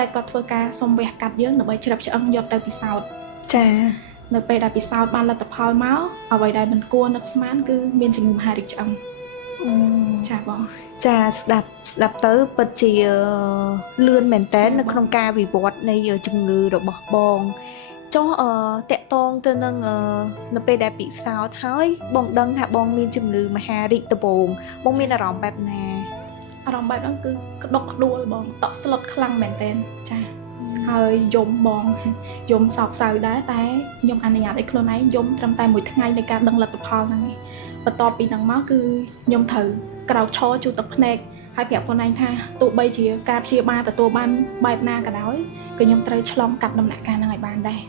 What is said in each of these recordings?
ពេទ្យក៏ធ្វើការសុំវះកាត់យើងដើម្បីជ្រាបឆ្អឹងយកទៅពិសោធន៍ចានៅពេលដែលពិសោធន៍បានលទ្ធផលមកអ្វីដែលមិនគួរនឹកស្មានគឺមានជំងឺមហារីកឆ្អឹងចាបង ចាស្ដាប់ទៅពិតជាលឿនមែនតើនៅក្នុងការវិវត្តនៃជំងឺរបស់បងចុះតកតងទៅនឹងនៅពេលដែលពិសោធន៍ហើយបងដឹងថាបងមានជំងឺមហារីកដំបូងបងមានអារម្មណ៍បែបណាអារម្មណ៍បែបហ្នឹងគឺក្តុកក្តួលបងតក់ស្លុតខ្លាំងមែនតើចាហើយយំបងយំសោកសៅដែរតែខ្ញុំអនុញ្ញាតឲ្យខ្លួនឯងយំត្រឹមតែមួយថ្ងៃនៃការដឹងលទ្ធផលហ្នឹងឯងបន្ទាប់ពីហ្នឹងមកគឺខ្ញុំត្រូវក្រោកឈរជួទឹកភ្នែកហើយប្រាប់ខ្លួនឯងថាទោះបីជាការព្យាបាលទទួលបានបែបណាក៏ដោយក៏ខ្ញុំត្រូវឆ្លងកាត់ដំណាក់កាលហ្នឹងឲ្យបានដែរ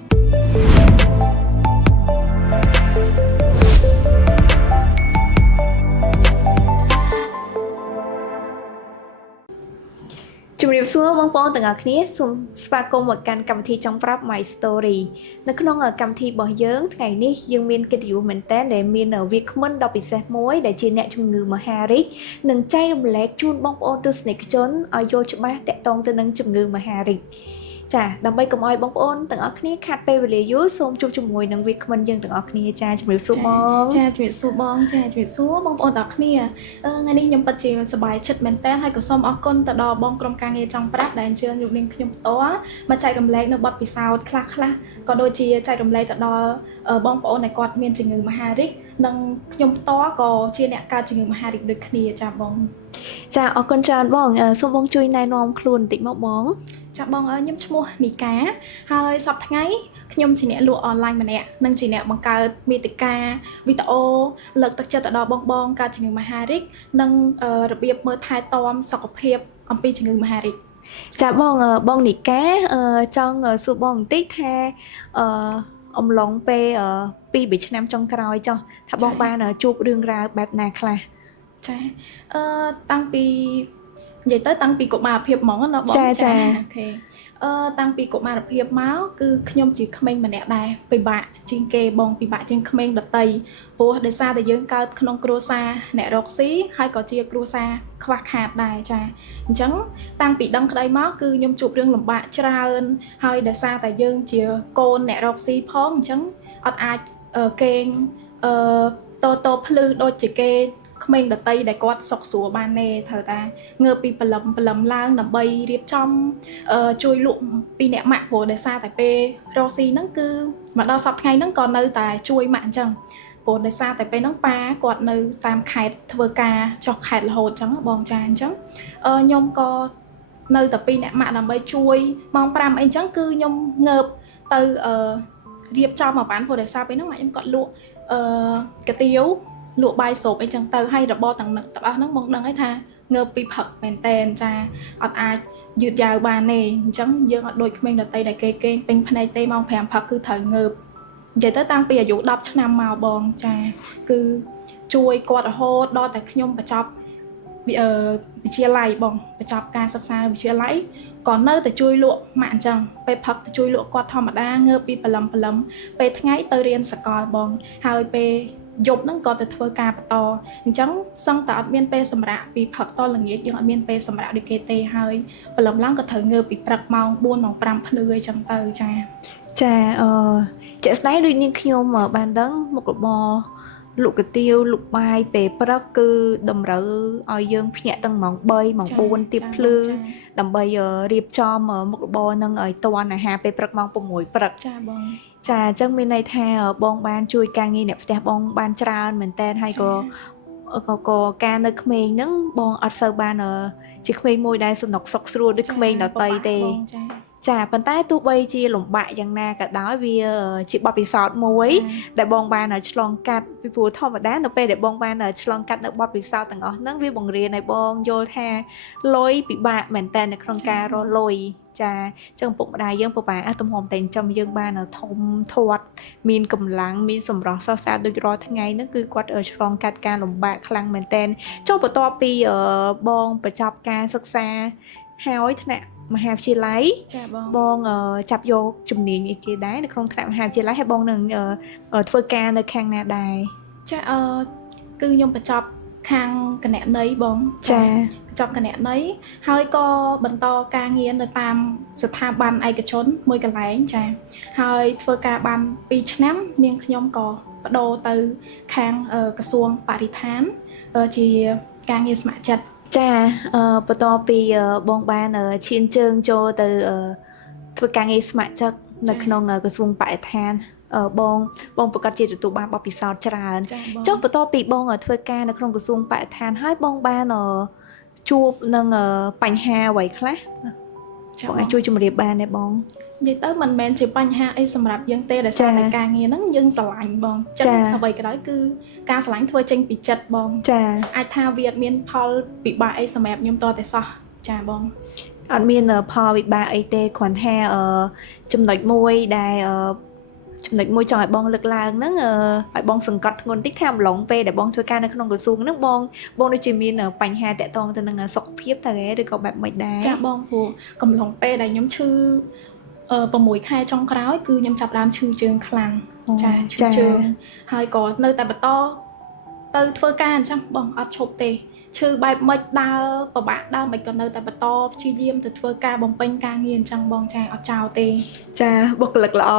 ជំរាបសួរបងប្អូនទាំងអស់គ្នាសូមស្វាគមន៍មកកាន់កម្មវិធីចង់ប្រាប់ My Story នៅក្នុងកម្មវិធីរបស់យើងថ្ងៃនេះយើងមានកិត្តិយសមែនតើដែលមានវាគ្មិនដ៏ពិសេសមួយដែលជាអ្នកជំងឺមហារីកនឹងចែករំលែកជូនបងប្អូនទស្សនិកជនឲ្យយល់ច្បាស់ទាក់ទងទៅនឹងជំងឺមហារីកចាដើម្បីកុំឲ្យបងប្អូនទាំងអស់គ្នាខាត់ពេលវេលាយូរសូមជួបជាមួយនឹងវាគ្មិនយើងទាំងអស់គ្នាចាជំរាបសួរបងចាជំរាបសួរបងចាជំរាបសួរបងប្អូនទាំងអស់គ្នាថ្ងៃនេះខ្ញុំពិតជាសប្បាយចិត្តមែនតើហើយក៏សូមអរគុណទៅដល់បងក្រុមការងារចង់ប្រាក់ដែលអញ្ជើញលោកនាងខ្ញុំផ្ទាល់មកចែករំលែកនៅបទពិសោធន៍ខ្លះក៏ដូចជាចែករំលែកទៅដល់បងប្អូនដែលគាត់មានជំងឺមហារីកនិងខ្ញុំផ្ទាល់ក៏ជាអ្នកកើតជំងឺមហារីកដូចគ្នាចាបងចាអរគុណច្រើនបងសូមបងជួយណែនាំខ្លួនបន្តិចមកបងចាបងខ្ញុំឈ្មោះនីកាហើយសប្តាហ៍ថ្ងៃខ្ញុំជាអ្នកលក់អនឡាញម្នាក់និងជាអ្នកបង្កើតមាតិកាវីដេអូលើកទឹកចិត្តទៅដល់បងកើតជំងឺមហារីកនិងរបៀបមើលថែទាំសុខភាពអំពីជំងឺមហារីកចាបងនីកាចង់សួរបងបន្តិចថាអំឡុងពេល2-3ឆ្នាំចុងក្រោយចុះថាបងបានជួបរឿងរ៉ាវបែបណាខ្លះចាតាំងពីនិយាយទៅតាំងពីកុមារភាពហ្មងណាបងចាអូខេតាំងពីកុមារភាពមកគឺខ្ញុំជាក្មេងម្នាក់ដែរពិបាកជាងគេបងពិបាកជាងក្មេងដតីព្រោះដោយសារតែយើងកើតក្នុងគ្រួសារអ្នករកស៊ីហើយក៏ជាគ្រួសារខ្វះខាតដែរចាអញ្ចឹងតាំងពីដឹងក្តីមកគឺខ្ញុំជួបរឿងលំបាកច្រើនហើយដោយសារតែយើងជាកូនអ្នករកស៊ីផងអញ្ចឹងអត់អាចគេងតភ្លឺដូចជាគេក្មេងដតីដែលគាត់សុខស្រួលបានទេត្រូវតាងើបពីព្រលឹមឡើងដើម្បីរៀបចំជួយលក់ពីអ្នកម៉ាក់ព្រោះដោយសារតែពេលរកស៊ីហ្នឹងគឺមកដល់សប្តាហ៍ថ្ងៃហ្នឹងក៏នៅតែជួយម៉ាក់អញ្ចឹងព្រោះដោយសារតែពេលហ្នឹងប៉ាគាត់នៅតាមខេត្តធ្វើការចុះខេត្តរហូតអញ្ចឹងបងចាអញ្ចឹងខ្ញុំក៏នៅតែពីអ្នកម៉ាក់ដើម្បីជួយម៉ោង5អីអញ្ចឹងគឺខ្ញុំងើបទៅរៀបចំមកបានព្រោះដោយសារពេលហ្នឹងម៉ាក់ខ្ញុំគាត់លក់កាទៀវលក់បាយស្រូបអីចឹងទៅហើយរបបទាំងអស់ហ្នឹងបងដឹងហើយថាងើបពីផឹកមែនតែនចាអត់អាចយឺតយ៉ាវបានទេអញ្ចឹងយើងអត់ដូចក្មេងដតីដែលគេគេងពេញភ្នែកទេម៉ោង5ផឹកគឺត្រូវងើបនិយាយទៅតាំងពីអាយុ10ឆ្នាំមកបងចាគឺជួយគាត់រហូតដល់តែខ្ញុំបញ្ចប់វិទ្យាល័យបងបញ្ចប់ការសិក្សានៅវិទ្យាល័យក៏នៅតែជួយលក់ម៉ាក់អញ្ចឹងពេលផឹកទៅជួយលក់គាត់ធម្មតាងើបពីព្រលឹមពេលថ្ងៃទៅរៀនសកលបងហើយពេលយប់ហ្នឹងក៏ទៅធ្វើការបន្តអញ្ចឹងសឹងតែអត់មានពេលសម្រាប់ពីផឹកតល្ងាចយើងអត់មានពេលសម្រាប់ដូចគេទេហើយព្រលឹមឡើងក៏ត្រូវងើបពីព្រឹកម៉ោង4ម៉ោង5ភ្លឺអីចឹងទៅចាជាក់ស្ដែងដូចនាងខ្ញុំបានដឹងមុខរបរលក់កាទៀវលក់បាយពេលព្រឹកគឺតម្រូវឲ្យយើងភ្ញាក់តាំងម៉ោង3ម៉ោង4ទៀបភ្លឺដើម្បីរៀបចំមុខរបរនឹងឲ្យទាន់អាហារពេលព្រឹកម៉ោង6ព្រឹកចាបងចាអញ្ចឹងមានន័យថាបងបានជួយការងារអ្នកផ្ទះបងបានច្រើនមែនតើហើយក៏ការនៅក្មេងហ្នឹងបងអត់សូវបានជាក្មេងមួយដែលសំណុកសុខស្រួលដូចក្មេងដតីទេចាប៉ុន្តែទោះបីជាលំបាកយ៉ាងណាក៏ដោយវាជាបទពិសោធន៍មួយដែលបងបានឆ្លងកាត់ពីព្រោះធម្មតានៅពេលដែលបងបានឆ្លងកាត់នៅបទពិសោធន៍ទាំងអស់ហ្នឹងវាបង្រៀនឲ្យបងយល់ថាលុយពិបាកមែនតើនៅក្នុងការរកលុយចាចឹងពុកម្ដាយយើងពិបាកទំហំតែចិញ្ចឹមយើងបានធំធាត់មានកម្លាំងមានសម្រស់ស្រស់ស្អាតដូចរាល់ថ្ងៃហ្នឹងគឺគាត់ឆ្លងកាត់ការលំបាកខ្លាំងមែនតើចុះបន្ទាប់ពីបងបញ្ចប់ការសិក្សាហើយថ្នាក់មហាវិទ្យាល័យចាបងចាប់យកជំនាញអីគេដែរនៅក្នុងថ្នាក់មហាវិទ្យាល័យហើយបងនឹងធ្វើការនៅខាងណាដែរចាគឺខ្ញុំបញ្ចប់ខាងគណនេយ្យបងចា ចប់គណនេយ្យហើយក៏បន្តការងារនៅតាមស្ថាប័នឯកជនមួយកន្លែងចាហើយធ្វើការបាន2ឆ្នាំនាងខ្ញុំក៏បដូរទៅខាងក្រសួងបរិស្ថានជាការងារស្ម័គ្រចិត្តចាបន្ទាប់ពីបងបានឈានជើងចូលទៅធ្វើការងារស្ម័គ្រចិត្តនៅក្នុងក្រសួងបរិស្ថានបងប្រកាសជាទទួលបានបទពិសោធន៍ច្រើនចុះបន្ទាប់ពីបងធ្វើការនៅក្នុងក្រសួងបរិស្ថានហើយបងបានជួបនឹងបញ្ហាអ្វីខ្លះបងអាចជួយជម្រាបបានទេបងនិយាយទៅមិនមែនជាបញ្ហាអីសម្រាប់យើងទេដែលសារតែការងារហ្នឹងយើងស្រឡាញ់បងចិត្តអ្វីក៏ដោយគឺការស្រឡាញ់ធ្វើចេញពីចិត្តបងចាអាចថាវាអត់មានផលវិបាកអីសម្រាប់ខ្ញុំតតែសោះចាបងអត់មានផលវិបាកអីទេគ្រាន់តែចំណុចមួយដែលចំណុចមួយចង់ឲ្យបងលើកឡើងហ្នឹងឲ្យបងសង្កត់ធ្ងន់តិចថាអំឡុងពេលដែលបងធ្វើការនៅក្នុងក្រសួងហ្នឹងបងដូចជាមានបញ្ហាតាក់ទងទៅនឹងសុខភាពទៅឬក៏បែបមិនដែរចាបងព្រោះកំឡុងពេលដែលខ្ញុំឈឺ6ខែចុងក្រោយគឺខ្ញុំចាប់ដើមឈឺជើងខ្លាំងចាឈឺជើងហើយក៏នៅតែបន្តទៅធ្វើការអញ្ចឹងបងអត់ឈប់ទេឈឺបែបមិនដើរពិបាកដើរមិនក៏នៅតែបន្តព្យាយាមទៅធ្វើការបំពេញការងារអញ្ចឹងបងចាអត់ចោលទេចាបុគ្គលិកល្អ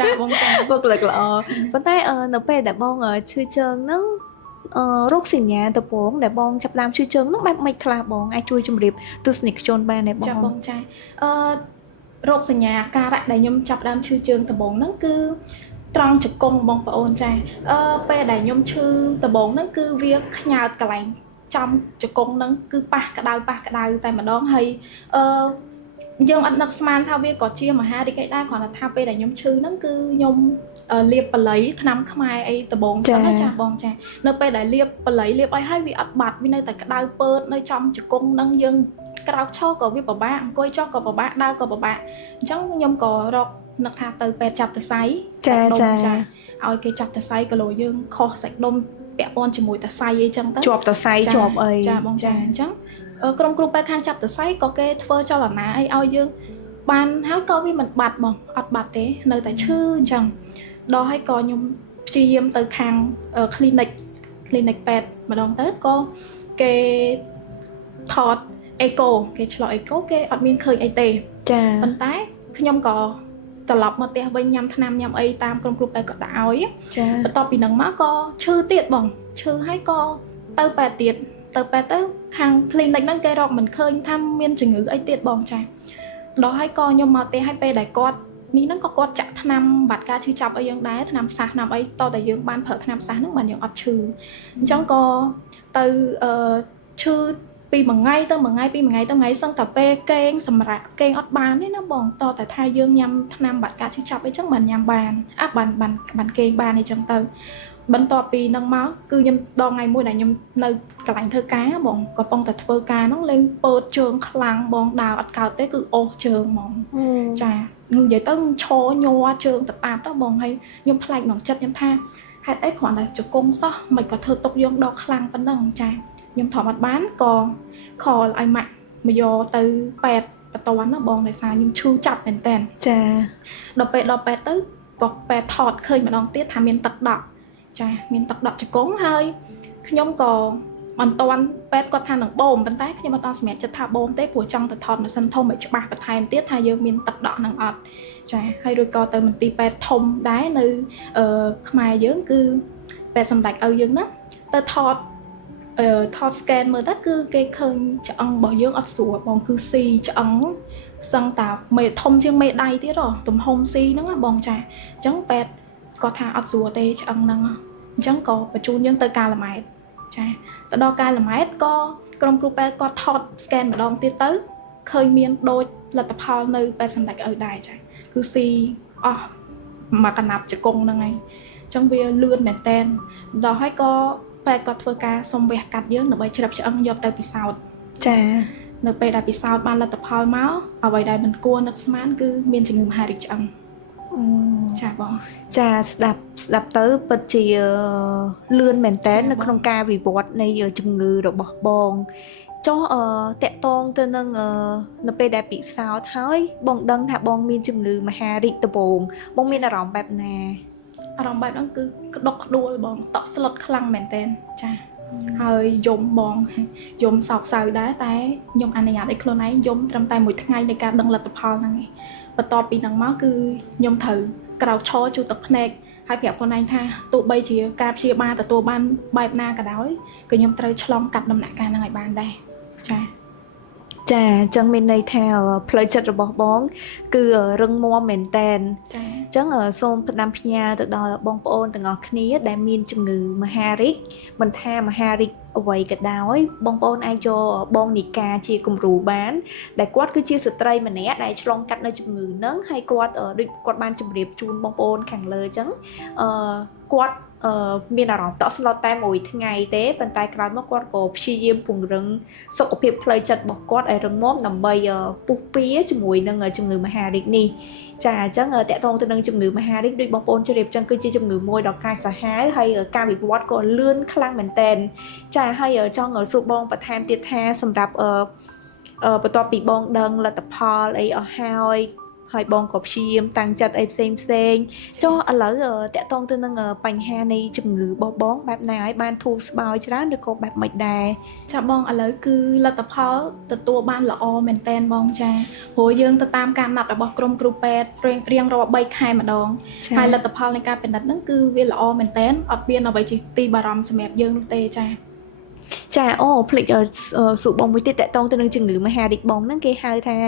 ចាបងចាបុគ្គលិកល្អប៉ុន្តែនៅពេលដែលបងឈឺជើងហ្នឹងរោគសញ្ញាតពងដែលបងចាប់ដើមឈឺជើងហ្នឹងបែបមិនខ្លះបងអាចជួយជម្រាបទស្សនិកជនបានទេបងចាបងចារោគសញ្ញាការៈដែលខ្ញុំចាប់ដើមឈឺជើងដំបូងហ្នឹងគឺត្រង់ជង្គង់បងប្អូនចាពេលដែលខ្ញុំឈឺដំបូងហ្នឹងគឺវាខ្ញើតកន្លែងចំជង្គង់ហ្នឹងគឺប៉ះក្តៅតែម្ដងហើយយើងអត់នឹកស្មានថាវាក៏ជាមហារីកអីដែរគ្រាន់តែថាពេលដែលខ្ញុំឈឺហ្នឹងគឺខ្ញុំលាបបល័យថ្នាំខ្មែរអីដំបងចឹងចាបងចានៅពេលដែលលាបបល័យលាបឲ្យហើយវាអត់បាត់វានៅតែក្តៅពើតនៅចំជង្គង់ហ្នឹងយើងក្រោកឈរក៏វាពិបាកអង្គុយចុះក៏ពិបាកដើរក៏ពិបាកអញ្ចឹងខ្ញុំក៏រកនឹកថាទៅពេទ្យចាប់តសៃចាឲ្យគេចាប់តសៃគីឡូយើងខុសសាច់ដុំពាក់ព័ន្ធជាមួយតសៃអីចឹងទៅជាប់តសៃជាប់អីចាបងចាអញ្ចឹងក្រុមគ្រូពេទ្យខាងចាប់តសៃក៏គេធ្វើចលនាអីឲ្យយើងបានហើយក៏វាមិនបាត់បងអត់បាត់ទេនៅតែឈឺអញ្ចឹងដល់ហើយក៏ខ្ញុំព្យាយាមទៅខាង clinic ពេទ្យម្ដងទៅក៏គេថតអេកូគេឆ្លងអេកូគេអត់មានឃើញអីទេចាប៉ុន្តែខ្ញុំក៏ត្រឡប់មកផ្ទះវិញញ៉ាំថ្នាំញ៉ាំអីតាមក្រុមគ្រូពេទ្យក៏ដាក់ឲ្យចាបន្ទាប់ពីហ្នឹងមកក៏ឈឺទៀតបងឈឺហើយក៏ទៅពេទ្យទៀតទៅពេទ្យទៅខាង clinic ហ្នឹងគេរកមិនឃើញថាមានជំងឺអីទៀតបងចាដល់ហើយក៏ខ្ញុំមកផ្ទះឲ្យពេលដែលគាត់នេះហ្នឹងក៏គាត់ចាក់ថ្នាំបាត់ការឈឺចាប់អីយ៉ាងដែរថ្នាំសាសថ្នាំអីតតែយើងបានប្រើថ្នាំសាសហ្នឹងបានយើងអត់ឈឺអញ្ចឹងក៏ទៅឈឺពីមួយថ្ងៃទៅមួយថ្ងៃពីមួយថ្ងៃទៅថ្ងៃសឹងតែពេលគេងសម្រាប់គេងអត់បានទេណាបងតតែថាយើងញ៉ាំថ្នាំបាត់ការឈឺចាប់អីចឹងបានញ៉ាំបានបានគេងបានអីចឹងទៅបន្ទាប់ពីហ្នឹងមកគឺខ្ញុំដល់ថ្ងៃមួយដែលខ្ញុំនៅកន្លែងធ្វើការបងកំពុងតែធ្វើការហ្នឹងលេងពើតជើងខ្លាំងបងដើរអត់កើតទេគឺអូសជើងហ្មងចានិយាយទៅឈរញ័រជើងតតាប់ទៅបងហើយខ្ញុំប្លែកក្នុងចិត្តខ្ញុំថាហេតុអីគ្រាន់តែជង្គង់សោះមិនក៏ធ្វើទុកយើងដកខ្លាំងប៉ុណ្ណឹងចាខ្ញុំធំអត់បានក៏ខលឲ្យម៉ាក់មកយកទៅពេទ្យបន្ទាន់ណាបងដោយសារខ្ញុំឈឺចាប់មែនតើចាដល់ពេទ្យទៅក៏ពេទ្យថតឃើញម្ដងទៀតថាមានទឹកដក់ចាមានទឹកដក់ជង្គង់ហើយខ្ញុំក៏មិនតាន់ពេទ្យគាត់ថានឹងបូមប៉ុន្តែខ្ញុំអត់សម្រេចចិត្តថាបូមទេព្រោះចង់ទៅថតម៉ាស៊ីនធំឲ្យច្បាស់បន្ថែមទៀតថាយើងមានទឹកដក់នឹងអត់ចាហើយរួចក៏ទៅមន្ទីរពេទ្យធំដែរនៅខ្មែរយើងគឺពេទ្យសម្ដេចឪយើងណាទៅថតscan មើលទៅគឺគេឃើញឆ្អឹងរបស់យើងអត់ស្រួលបងគឺស៊ីឆ្អឹងសឹងតាមេធំជាងមេដៃទៀតទំហំស៊ីហ្នឹងបងចាអញ្ចឹងពេទ្យគាត់ថាអត់ស្រួលទេឆ្អឹងហ្នឹងអញ្ចឹងក៏បញ្ជូនយើងទៅកាឡាម៉ែតចាទៅដល់កាឡាម៉ែតក៏ក្រុមគ្រូពេទ្យគាត់ថត scan ម្ដងទៀតទៅឃើញមានដូចលទ្ធផលនៅពេទ្យសម្ដេចឪដែរចាគឺស៊ីអស់មួយកណាត់ជង្គង់ហ្នឹងហើយអញ្ចឹងវាលឿនមែនតែនដល់ហើយក៏ពេទ្យគាត់ធ្វើការសុំវះកាត់យើងដើម្បីជ្រាបឆ្អឹងយកទៅពិសោធន៍ចានៅពេលដែលពិសោធន៍បានលទ្ធផលមកអ្វីដែលមិនគួរនឹកស្មានគឺមានជំងឺមហារីកឆ្អឹងចាបងចាស្ដាប់ទៅពិតជាលឿនមែនតើនៅក្នុងការវិវត្តនៃជំងឺរបស់បងចុះតកតងទៅនឹងនៅពេលដែលពិសោធន៍ហើយបងដឹងថាបងមានជំងឺមហារីកដំបូងបងមានអារម្មណ៍បែបណាអារម្មណ៍បែបហ្នឹងគឺក្តុកក្តួលបងតក់ស្លុតខ្លាំងមែនតើចា ហើយយំបងយំសោកសៅដែរតែខ្ញុំអនុញ្ញាតឲ្យខ្លួនឯងយំត្រឹមតែមួយថ្ងៃនៃការដឹងលទ្ធផលហ្នឹងឯងបន្ទាប់ពីហ្នឹងមកគឺខ្ញុំត្រូវក្រោកឈរជួទឹកភ្នែកហើយប្រាប់ខ្លួនឯងថាទោះបីជាការព្យាបាលទទួលបានបែបណាក៏ដោយក៏ខ្ញុំត្រូវឆ្លងកាត់ដំណាក់កាលហ្នឹងឲ្យបានដែរចា៎ ចាអញ្ចឹងមានន័យថាផ្លូវចិត្តរបស់បងគឺរឹងមាំមែនតែន ចា៎ អញ្ចឹងសូមផ្ដាំផ្ញើទៅដល់បងប្អូនទាំងអស់គ្នាដែលមានជំងឺមហារីកមិនថាមហារីកអ្វីក៏ដោយបងប្អូនអាចយកបងនីកាជាគំរូបានដែលគាត់គឺជាស្ត្រីម្នាក់ដែលឆ្លងកាត់នៅជំងឺហ្នឹងហើយគាត់ដូចគាត់បានជម្រាបជូនបងប្អូនខាងលើអញ្ចឹងគាត់មានអារម្មណ៍តក់ស្លុតតែមួយថ្ងៃទេប៉ុន្តែក្រោយមកគាត់ក៏ព្យាយាមពង្រឹងសុខភាពផ្លូវចិត្តរបស់គាត់ឲ្យរឹងមាំដើម្បីពុះពៀជាមួយនឹងជំងឺមហារីកនេះចាអញ្ចឹងតកតងទៅនឹងជំងឺមហារីកដូចបងប្អូនជ្រាបអញ្ចឹងគឺជាជំងឺមួយដ៏កាចសាហាវហើយការវិវត្តក៏លឿនខ្លាំងមែនទែនចាហើយចង់សួរបងបន្ថែមទៀតថាសម្រាប់បន្ទាប់ពីបងដឹងលទ្ធផលអីអស់ហើយបងក៏ព្យាយាមតាំងចិត្តអីផ្សេងចុះឥឡូវតកតងទៅនឹងបញ្ហានៃជំងឺរបស់បងបែបណាហើយបានធូរស្បើយច្រើនឬក៏បែបមិនដែរ ចាបងឥឡូវគឺលទ្ធផលទទួលបានល្អមែនតែនបងចាព្រោះយើងទៅតាមការណាត់របស់ក្រុមគ្រូពេទ្យរៀងរាល់3ខែម្ដងហើយលទ្ធផលនៃការពិនិត្យហ្នឹងគឺវាល្អមែនតែនអត់មានអ្វីជាទីបារម្ភសម្រាប់យើងនោះទេចាអូភ្លេចសួរបងមួយទៀតតកតងទៅនឹងជំងឺមហារីកបងហ្នឹងគេហៅថា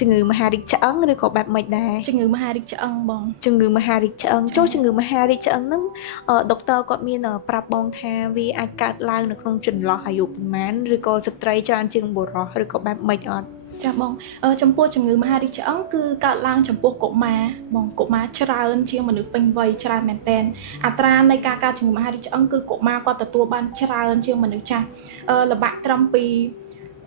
ជំងឺមហារីកឆ្អឹងឬក៏បែបមិនដែរ ជំងឺមហារីកឆ្អឹងបង ជំងឺមហារីកឆ្អឹងចុះជំងឺមហារីកឆ្អឹងហ្នឹងដុកទ័រគាត់មានប្រាប់បងថាវាអាចកើតឡើងនៅក្នុងចន្លោះអាយុប្រមាណឬក៏ស្ត្រីច្រើនជាងបុរសឬក៏បែបមិនអត់ ចាបងចំពោះជំងឺមហារីកឆ្អឹងគឺកើតឡើងចំពោះកុមារបងកុមារច្រើនជាងមនុស្សពេញវ័យច្រើនមែនទែនអត្រានៃការកើតជំងឺមហារីកឆ្អឹងគឺកុមារគាត់ទទួលបានច្រើនជាងមនុស្សចាស់ល្បាក់ត្រឹមពី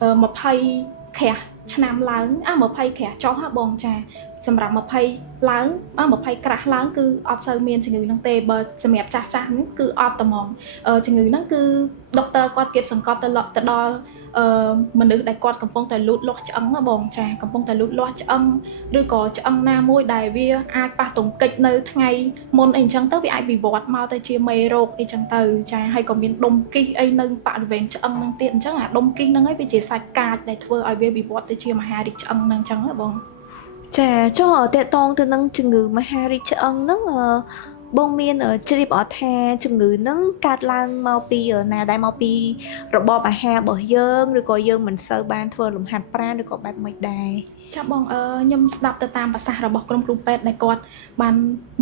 20ក្រាស់ឆ្នាំឡើង20ក្រាស់ចុះហ៎បងចាសម្រាប់20ឡើង20ក្រាស់ឡើងគឺអត់សូវមានជំងឺហ្នឹងទេបើសម្រាប់ចាស់ៗគឺអត់តែហ្មងជំងឺហ្នឹងគឺដុកទ័រគាត់គៀបសង្កត់ទៅដល់មនុស្សដែលគាត់កំពុងតែលូតលាស់ឆ្អឹងណាបងចាកំពុងតែលូតលាស់ឆ្អឹងឬក៏ឆ្អឹងណាមួយដែលវាអាចប៉ះទង្គិចនៅថ្ងៃមុនអីអញ្ចឹងទៅវាអាចវិវត្តមកទៅជាមេរោគអីអញ្ចឹងទៅចាហើយក៏មានដុំគិះអីនៅបរិវេណឆ្អឹងហ្នឹងទៀតអញ្ចឹងអាដុំគិះហ្នឹងឯងវាជាសាច់កាចដែលធ្វើឲ្យវាវិវត្តទៅជាមហារីកឆ្អឹងហ្នឹងអញ្ចឹងណាបងចាចុះតកតងទៅនឹងជំងឺមហារីកឆ្អឹងហ្នឹងបងមានជ្រាបអត់ថាជំងឺហ្នឹងកើតឡើងមកពីណាដែរមកពីរបបអាហាររបស់យើងឬក៏យើងមិនសូវបានធ្វើលំហាត់ប្រាណឬក៏បែបមិនដែរចាបងខ្ញុំស្ដាប់ទៅតាមប្រសាសន៍របស់ក្រុមគ្រូពេទ្យដែលគាត់បាន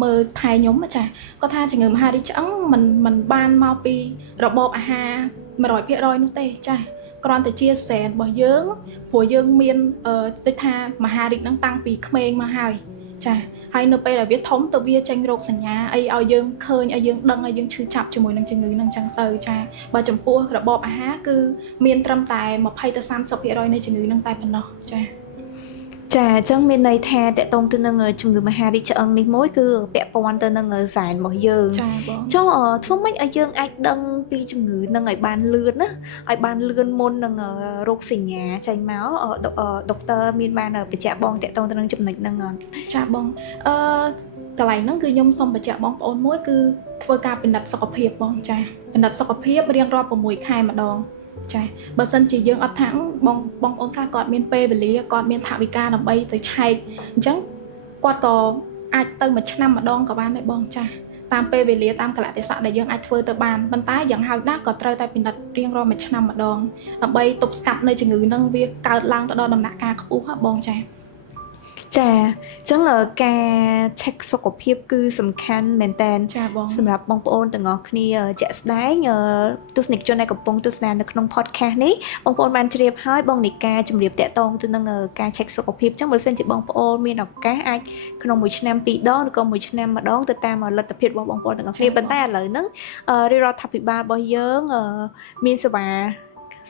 មើលថែខ្ញុំចាគាត់ថាជំងឺមហារីកឆ្អឹងមិនបានមកពីរបបអាហារ 100% នោះទេចាគ្រាន់តែជាសែនរបស់យើងព្រោះយើងមានដូចថាមហារីកហ្នឹងតាំងពីក្មេងមកហើយចាហើយនៅពេលដែលវាធំទៅវាចេញរោគសញ្ញាអីឲ្យយើងឃើញឲ្យយើងដឹងឲ្យយើងឈឺចាប់ជាមួយនឹងជំងឺហ្នឹងចឹងទៅចាបើចំពោះរបបអាហារគឺមានត្រឹមតែ20 ទៅ 30% នៃជំងឺហ្នឹងតែប៉ុណ្ណោះចាចាអញ្ចឹងមានន័យថាតកតងទៅនឹងជំងឺមហារីកឆ្អឹងនេះមួយគឺពាក់ព័ន្ធទៅនឹងសែនរបស់យើងចាបងចុះធ្វើម៉េចឲ្យយើងអាចដឹងពីជំងឺនឹងឲ្យបានលឿនណាឲ្យបានលឿនមុននឹងរោគសញ្ញាចេញមកដុកទ័រមានបានបញ្ជាក់បងតកតងទៅនឹងចំណុចហ្នឹងអត់ចាបងកន្លែងហ្នឹងគឺខ្ញុំសូមបញ្ជាក់បងប្អូនមួយគឺធ្វើការពិនិត្យសុខភាពបងចាពិនិត្យសុខភាពរៀងរាល់6ខែម្ដងចាបើសិនជាយើងអត់ថាបងប្អូនខ្លះគាត់មានពេលវេលាគាត់មានថវិកាដើម្បីទៅឆែកអញ្ចឹងគាត់ក៏អាចទៅមួយឆ្នាំម្ដងក៏បានដែរបងចាតាមពេលវេលាតាមកលៈទេសៈដែលយើងអាចធ្វើទៅបានប៉ុន្តែយ៉ាងហោចណាស់ក៏ត្រូវតែពិនិត្យរៀងរាល់មួយឆ្នាំម្ដងដើម្បីទប់ស្កាត់នៅជំងឺហ្នឹងវាកើតឡើងទៅដល់ដំណាក់កាលខ្ពស់ហ៎បងចាចាអញ្ចឹងការ check សុខភាពគឺសំខាន់មែនតើសម្រាប់បងប្អូនទាំងអស់គ្នាជាក់ស្ដែងទស្សនិកជនដែលកំពុងទស្សនានៅក្នុង podcast នេះបងប្អូនបានជ្រាបហើយបងនីកាជម្រាបតាក់ទងទៅនឹងការ check សុខភាពអញ្ចឹងបើសិនជាបងប្អូនមានឱកាសអាចក្នុងមួយឆ្នាំ2ដងឬក៏មួយឆ្នាំម្ដងទៅតាមលទ្ធភាពរបស់បងប្អូនទាំងអស់គ្នាប៉ុន្តែឥឡូវហ្នឹងរាជរដ្ឋាភិបាលរបស់យើងមានសេវា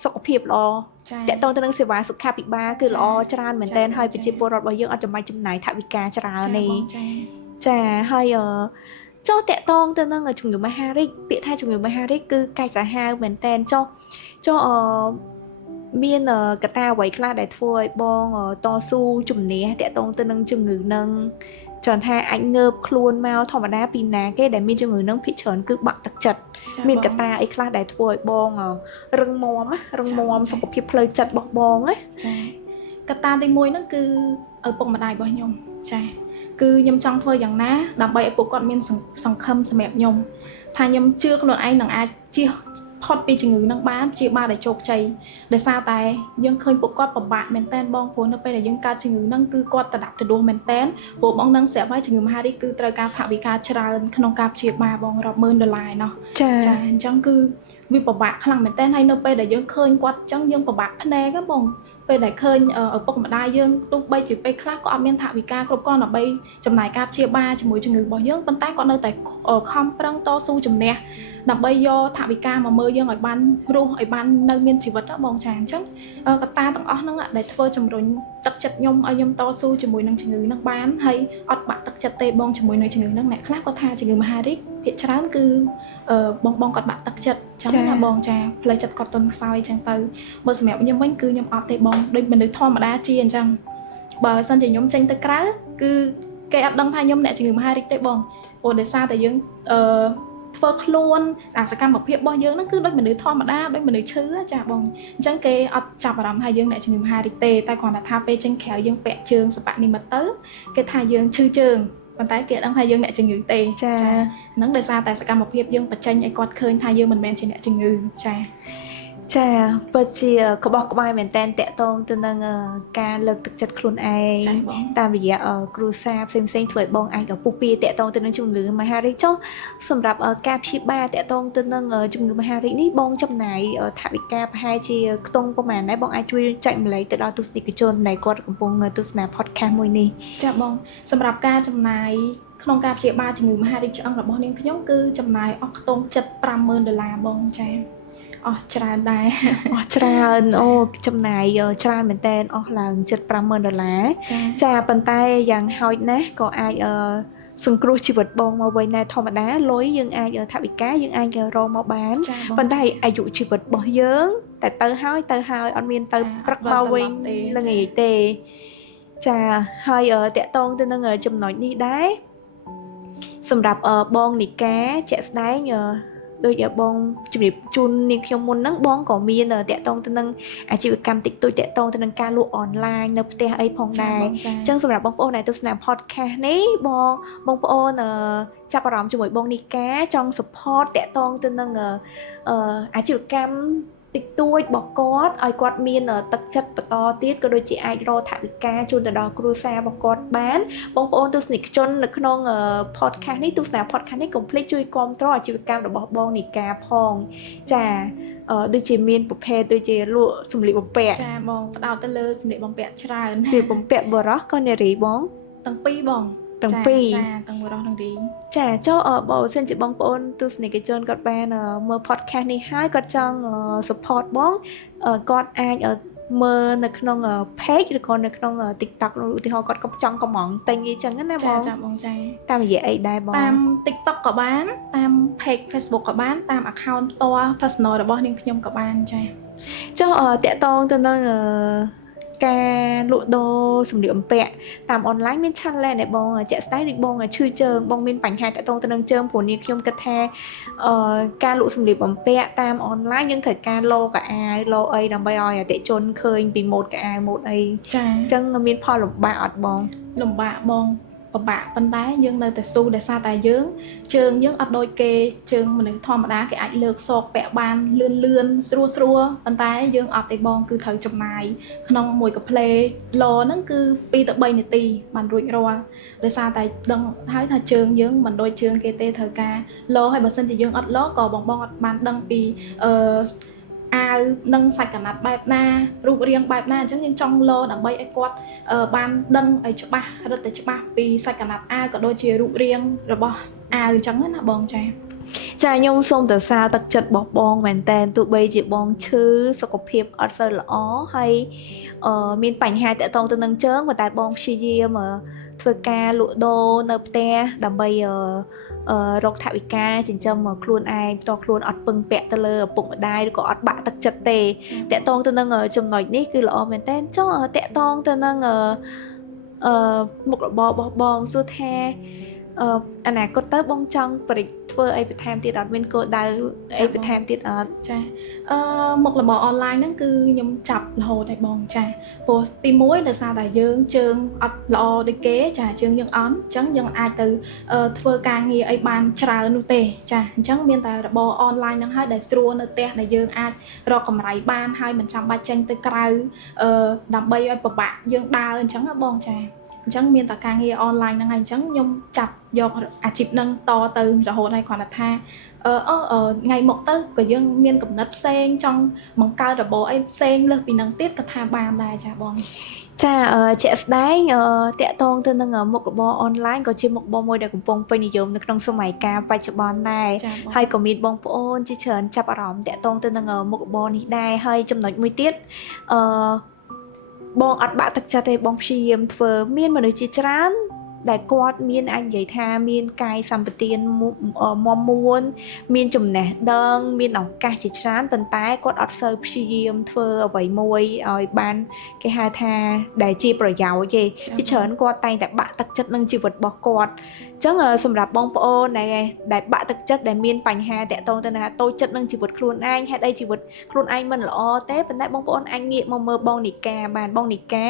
សុខភាពល្អតកតងទៅនឹងសេវាសុខាភិបាលគឺល្អច្រើនមែនទែនហើយប្រជាពលរដ្ឋរបស់យើងអត់ចាំបាច់ចំណាយថវិកាច្រើនទេចាហើយចុះតកតងទៅនឹងជំងឺមហារីកពាក្យថាជំងឺមហារីកគឺកាចសាហាវមែនទែនចុះមានកត្តាអ្វីខ្លះដែលធ្វើឲ្យបងតស៊ូជំនះតកតងទៅនឹងជំងឺនឹង ច្រើនថាអាចងើបខ្លួនមកធម្មតាពីណាគេដែលមានជំងឺនឹងភិកច្រើនគឺបាក់ទឹកចិត្តមានកត្តាអីខ្លះដែលធ្វើឲ្យបងរឹងមាំសុខភាពផ្លូវចិត្តរបស់បងណាចាកត្តាទី1ហ្នឹងគឺឪពុកម្ដាយរបស់ខ្ញុំចាគឺខ្ញុំចង់ធ្វើយ៉ាងណាដើម្បីឲ្យពួកគាត់មានសង្ឃឹមសម្រាប់ខ្ញុំថាខ្ញុំជឿខ្លួនឯងនឹងអាចជៀសផុតពីជំងឺនឹងបានព្យាបាលដោយជោគជ័យដោយសារតែយើងឃើញពួកគាត់ពិបាកមែនតើបងព្រោះនៅពេលដែលយើងកើតជំងឺហ្នឹងគឺគាត់ទៅដាក់ទោះមែនតើព្រោះបងនឹងស្រាប់ហើយជំងឺមហារីកគឺត្រូវការថវិកាច្រើនក្នុងការព្យាបាលបងរាប់ម៉ឺនដុល្លារណោះចាអញ្ចឹងគឺវាពិបាកខ្លាំងមែនតើហើយនៅពេលដែលយើងឃើញគាត់អញ្ចឹងយើងពិបាកភ្នែកហ្នឹងបងពេលដែលឃើញឪពុកម្ដាយយើងទោះបីជាពេលខ្លះក៏អត់មានថវិកាគ្រប់គ្រាន់ដើម្បីចំណាយការព្យាបាលជាមួយជំងឺរបស់យើងប៉ុន្តែគាត់នៅតែខំប្រឹងតស៊ូជំនះដើម្បីយកថវិកាមកមើលយើងឲ្យបានរស់ឲ្យបាននៅមានជីវិតណាបងចាអញ្ចឹងកត្តាទាំងអស់ហ្នឹងដែលធ្វើជំរុញទឹកចិត្តខ្ញុំឲ្យខ្ញុំតស៊ូជាមួយនឹងជំងឺហ្នឹងបានហើយអត់បាក់ទឹកចិត្តទេបងជាមួយនឹងជំងឺហ្នឹងអ្នកខ្លះគាត់ថាជំងឺមហារីកភាគច្រើនគឺបងគាត់បាក់ទឹកចិត្តអញ្ចឹងណាបងចាផ្លូវចិត្តគាត់ទន់ខ្សោយអញ្ចឹងទៅបើសម្រាប់ខ្ញុំវិញគឺខ្ញុំអត់ទេបងដូចមនុស្សធម្មតាជាអញ្ចឹងបើសិនជាខ្ញុំចេញទៅក្រៅគឺគេអត់ដឹងថាខ្ញុំអ្នកជំងឺមហារីកទេបងព្រោះដោយសារតែយើងធ្វើខ្លួនអាសកម្មភាពរបស់យើងហ្នឹងគឺដូចមនុស្សធម្មតាដូចមនុស្សឈឺចាបងអញ្ចឹងគេអត់ចាប់អារម្មណ៍ថាយើងអ្នកជំងឺមហារីកទេតែគ្រាន់តែថាពេលចេញក្រៅយើងពាក់ជើងសបនិមិត្តទៅគេថាយើងឈឺជើងប៉ុន្តែគេដឹងថាយើងអ្នកជំងឺទេចាហ្នឹងដោយសារតែសកម្មភាពយើងបញ្ចេញឲ្យគាត់ឃើញថាយើងមិនមែនជាអ្នកជំងឺចាពិតជាក្បោះក្បាយមែនតែនតាក់ទងទៅនឹងការលើកទឹកចិត្តខ្លួនឯងតាមរយៈគ្រូសាផ្សេងៗធ្វើឲ្យបងអាចពុះពៀតាក់ទងទៅនឹងជំងឺមហារីកចុះសម្រាប់ការព្យាបាលតាក់ទងទៅនឹងជំងឺមហារីកនេះបងចំណាយថវិកាប្រហែលជាខ្ទង់ប្រហែលដែរបងអាចជួយចែកម្លែកទៅដល់ទស្សនិកជនដែលគាត់កំពុងទស្សនា podcast មួយនេះចាបងសម្រាប់ការចំណាយក្នុងការព្យាបាលជំងឺមហារីកឆ្អឹងរបស់នាងខ្ញុំគឺចំណាយអស់ខ្ទង់$50,000បងចាអស់ច្រើនដែរអស់ច្រើនអូចំណាយច្រើនមែនតើអស់ឡើង$50,000ចាប៉ុន្តែយ៉ាងហោចណាស់ក៏អាចសង្គ្រោះជីវិតបងមកវិញដែរធម្មតាលុយយើងអាចថវិកាយើងអាចរកមកបានប៉ុន្តែអាយុជីវិតរបស់យើងតែទៅហើយអត់មានទៅព្រឹកមកវិញនឹងងាយទេចាហើយតាក់ទងទៅនឹងចំណុចនេះដែរសម្រាប់បងនីកាជាក់ស្ដែងដូចបងជំរាបជូននាងខ្ញុំមុនហ្នឹងបងក៏មានតាក់ទងទៅនឹងអាជីវកម្មតិចតួចតាក់ទងទៅនឹងការលក់អនឡាញនៅផ្ទះអីផងដែរអញ្ចឹងសម្រាប់បងប្អូនដែលទស្សនា podcast នេះបងប្អូនចាប់អារម្មណ៍ជាមួយបងនីកាចង់ support តាក់ទងទៅនឹងអាជីវកម្មតិចតួចរបស់គាត់ឲ្យគាត់មានទឹកចិត្តបន្តទៀតក៏ដូចជាអាចរកថវិកាជូនទៅដល់គ្រួសាររបស់គាត់បានបងប្អូនទស្សនិកជននៅក្នុង podcast នេះទស្សនា podcast នេះកុំភ្លេចជួយគាំទ្រអាជីវកម្មរបស់បងនីកាផងចាដូចជាមានប្រភេទដូចជាលក់សម្លៀកបំពាក់ចាបងផ្ដោតទៅលើសម្លៀកបំពាក់ច្រើនសម្លៀកបំពាក់បុរសក៏នារីបងទាំងពីរបងទាំងពីរចាទាំងបុរសទាំងនារីចាចូលបើសិនជាបងប្អូនទស្សនិកជនគាត់បានមើល podcast នេះហើយគាត់ចង់ support បងគាត់អាចមើលនៅក្នុង page ឬក៏នៅក្នុង TikTok ឧទាហរណ៍គាត់ក៏ចង់កំងទិញអីចឹងណាបងចាបងចាតាមរយៈអីដែរបងតាម TikTok ក៏បានតាម page Facebook ក៏បានតាម account ផ្ទាល់ personal របស់នាងខ្ញុំក៏បានចាចុះតាក់ទងទៅនឹងការលក់ដូរសម្លៀកបំពាក់តាមអនឡាញមាន challenge ដែរបងជាក់ស្ដែងដូចបងឈឺជើងបងមានបញ្ហាតាក់ទងទៅនឹងជើងព្រោះនាងខ្ញុំគិតថាការលក់សម្លៀកបំពាក់តាមអនឡាញយើងត្រូវការឡូកៅអៅឡូអីដើម្បីឲ្យអតិថិជនឃើញពីម៉ូដកៅអៅម៉ូដអីចាអញ្ចឹងមានផលលំបាកអត់បងលំបាកបងពិបាកប៉ុន្តែយើងនៅតែស៊ូដោយសារតែយើងជើងយើងអត់ដូចគេជើងមនុស្សធម្មតាគេអាចលើកសោកពាក់បានលឿនស្រួលប៉ុន្តែយើងអត់ទេបងគឺត្រូវចំណាយក្នុងមួយកាផ្លេឡហ្នឹងគឺ2 ទៅ 3 នាទីបានរួចរាល់ដោយសារតែដឹងហើយថាជើងយើងមិនដូចជើងគេទេត្រូវការឡហើយបើសិនជាយើងអត់ឡក៏បងអត់បានដឹងពីអាវនឹងសាច់កណាត់បែបណារូបរាងបែបណាអញ្ចឹងយើងចង់លោដើម្បីឲ្យគាត់បានដឹងឲ្យច្បាស់រឹតតែច្បាស់ពីសាច់កណាត់អាវក៏ដូចជារូបរាងរបស់អាវអញ្ចឹងណាបងចាខ្ញុំសូមទៅសារទឹកចិត្តរបស់បងមែនតើទោះបីជាបងឈឺសុខភាពអត់សូវល្អហើយមានបញ្ហាតាក់ទងទៅនឹងជើងប៉ុន្តែបងព្យាយាមធ្វើការលក់ដូរនៅផ្ទះដើម្បីរកថវិកាចិញ្ចឹមខ្លួនឯងផ្ទាល់ខ្លួនអត់ពឹងពាក់ទៅលើឪពុកម្ដាយឬក៏អត់បាក់ទឹកចិត្តទេតាក់ទងទៅនឹងចំណុចនេះគឺល្អមែនតើចុះតាក់ទងទៅនឹង មុខរបររបស់បងសួរថាអនាគតទៅបងចង់បរិធ្វើអីបន្ថែមទៀតអត់មានគោលដៅអីបន្ថែមទៀតអត់ ចាមុខរបរអនឡាញហ្នឹងគឺខ្ញុំចាប់រហូតហើយបងចាព្រោះទី1ដោយសារតែយើងជើងអត់ល្អដូចគេចាជើងយើងអន់អញ្ចឹងយើងអាចទៅធ្វើការងារអីបានច្រើននោះទេចាអញ្ចឹងមានតែរបរអនឡាញហ្នឹងហើយដែលស្រួលនៅផ្ទះដែលយើងអាចរកកម្រៃបានហើយមិនចាំបាច់ចេញទៅក្រៅដើម្បីឲ្យពិបាកយើងដើរអញ្ចឹងណាបងចាអញ្ចឹងមានតែការងារអនឡាញហ្នឹងហើយអញ្ចឹងខ្ញុំចាប់យកអាជីពហ្នឹងតទៅរហូតហើយគ្រាន់តែថាថ្ងៃមុខទៅក៏យើងមានកំណត់ផ្សេងចង់បង្កើតរបរអីផ្សេងលើសពីហ្នឹងទៀតក៏ថាបានដែរចាបង ចាជាក់ស្ដែងតាក់ទងទៅនឹងមុខរបរអនឡាញក៏ជាមុខរបរមួយដែលកំពុងពេញនិយមនៅក្នុងសម័យកាលបច្ចុប្បន្នដែរហើយក៏មានបងប្អូនជាច្រើនចាប់អារម្មណ៍តាក់ទងទៅនឹងមុខរបរនេះដែរហើយចំណុចមួយទៀតបងអត់បាក់ទឹកចិត្តទេបងព្យាយាមធ្វើមានមនុស្សជាច្រើនដែលគាត់មានអាចនិយាយថាមានកាយសម្បទានមមមួនមានចំណេះដឹងមានឱកាសជាច្រើនប៉ុន្តែគាត់អត់សូវព្យាយាមធ្វើអ្វីមួយឲ្យបានគេហៅថាដែលជាប្រយោជន៍ទេជាច្រើនគាត់តែងតែបាក់ទឹកចិត្តនឹងជីវិតរបស់គាត់អញ្ចឹងសម្រាប់បងប្អូនដែលបាក់ទឹកចិត្តដែលមានបញ្ហាតាក់ទងទៅនឹងតូចចិត្តនឹងជីវិតខ្លួនឯងហេតុអីជីវិតខ្លួនឯងមិនល្អទេប៉ុន្តែបងប្អូនអាចងាកមកមើលបងនីកាបានបងនីកា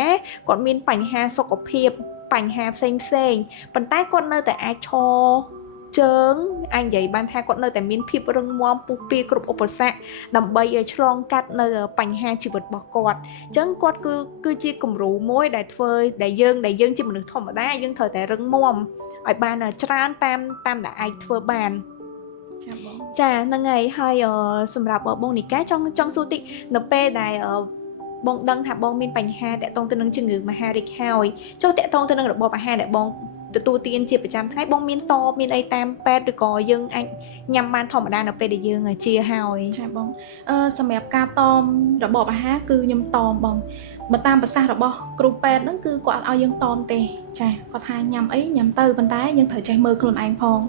គាត់មានបញ្ហាសុខភាពបញ្ហាផ្សេងប៉ុន្តែគាត់នៅតែអាចឈរជើងអាចនិយាយបានថាគាត់នៅតែមានភាពរឹងមាំពុះពៀគ្រប់ឧបសគ្គដើម្បីឲ្យឆ្លងកាត់នៅបញ្ហាជីវិតរបស់គាត់អញ្ចឹងគាត់គឺជាគំរូមួយដែលធ្វើដែលយើងជាមនុស្សធម្មតាយើងត្រូវតែរឹងមាំឲ្យបានច្រើនតាមដែលអាចធ្វើបានចាបងចាហ្នឹងហើយសម្រាប់បងនីកាចង់សួរតិចនៅពេលដែលបងដឹងថាបងមានបញ្ហាតាក់ទងទៅនឹងជំងឺមហារីកហើយចុះតាក់ទងទៅនឹងរបបអាហារដែលបងទទួលទានជាប្រចាំថ្ងៃបងមានអីតាមពេទ្យឬក៏យើងអាចញ៉ាំបានធម្មតានៅពេលដែលយើងជាហើយចាបងសម្រាប់ការតមរបបអាហារគឺខ្ញុំតមបងបើតាមប្រសាសន៍របស់គ្រូពេទ្យហ្នឹងគឺគាត់ឲ្យយើងតមទេចាគាត់ថាញ៉ាំអីញ៉ាំទៅប៉ុន្តែយើងត្រូវចេះមើលខ្លួនឯងផង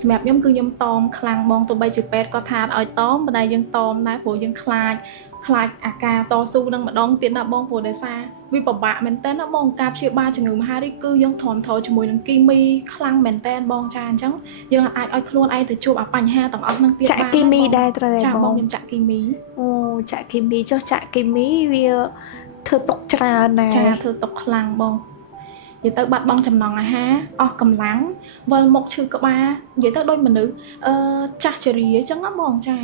សម្រាប់ខ្ញុំគឺខ្ញុំតមខ្លាំងបងទោះបីជាពេទ្យគាត់ថាឲ្យតមប៉ុន្តែយើងតមដែរព្រោះយើងខ្លាចអាការតស៊ូនឹងម្ដងទៀតណាបងព្រោះដោយសារវាពិបាកមែនតើណាបងការព្យាបាលជំងឺមហារីកគឺយើងទ្រាំទ្រជាមួយនឹងគីមីខ្លាំងមែនតើបងចាអញ្ចឹងយើងអាចឲ្យខ្លួនឯងទៅជួបអាបញ្ហាទាំងអស់ហ្នឹងទៀតបានចាក់គីមីដែរត្រូវចាបងខ្ញុំចាក់គីមីអូចាក់គីមីចុះចាក់គីមីវាធ្វើទុកច្រើនណាស់ចាធ្វើទុកខ្លាំងបងនិយាយទៅបាត់បង់ចំណង់អាហារអស់កម្លាំងវិលមុខឈឺក្បាលនិយាយទៅដូចមនុស្សចាស់ជរាអញ្ចឹងណាបងចា